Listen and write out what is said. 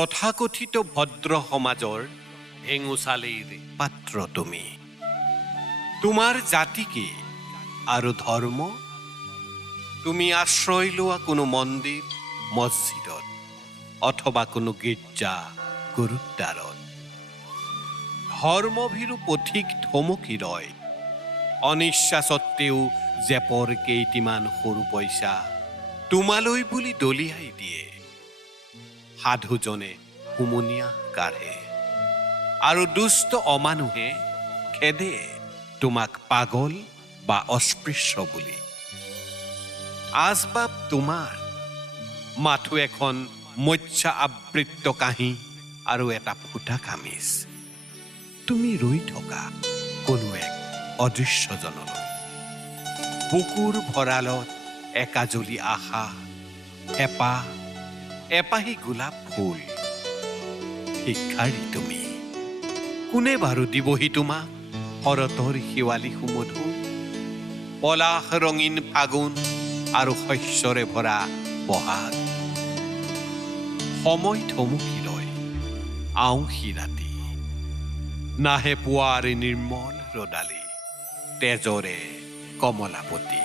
তথাকথিত ভদ্ৰ সমাজৰ ভেঙুচালিৰ পাত্ৰ তুমি। তোমাৰ জাতি কি আৰু ধৰ্ম? তুমি আশ্ৰয় লোৱা কোনো মন্দিৰ মছজিদত অথবা কোনো গীৰ্জা গুৰুদ্বাৰত। ধৰ্মভীৰু পথিক থমকি ৰয়, অনিচ্ছা সত্ত্বেও জেপৰ কেইটিমান সৰু পইচা তোমালৈ বুলি দলিয়াই দিয়ে। সাধুজনে হুমুনিয়া কাঢ়ে আৰু দুষ্ট অমানুহে খেদে তোমাক পাগল বা অস্পৃশ্য বুলি। আচবাব তোমাৰ, মাথো এখন মৎস্য আবৃত্ত কাঁহী আৰু এটা ফুটা কামিজ। তুমি ৰৈ থকা কোনো এক অদৃশ্যজনলৈ। বুকুৰ ভঁৰালত একাজলি আশা, হেঁপাহ, এপাহি গোলাপ ফুল। ভিক্ষাৰী তুমি, কোনে বাৰু দিবহি তোমাক শৰতৰ শেৱালি সুমধুৰ? পলাশ ৰঙীন ফাগুন আৰু শস্যৰে ভৰা বহাগ। সময় থমকি ৰয়, আওসি ৰাতি। নাহে পুৱাৰ নিৰ্মল ৰদালি, তেজৰে কমলাপতি।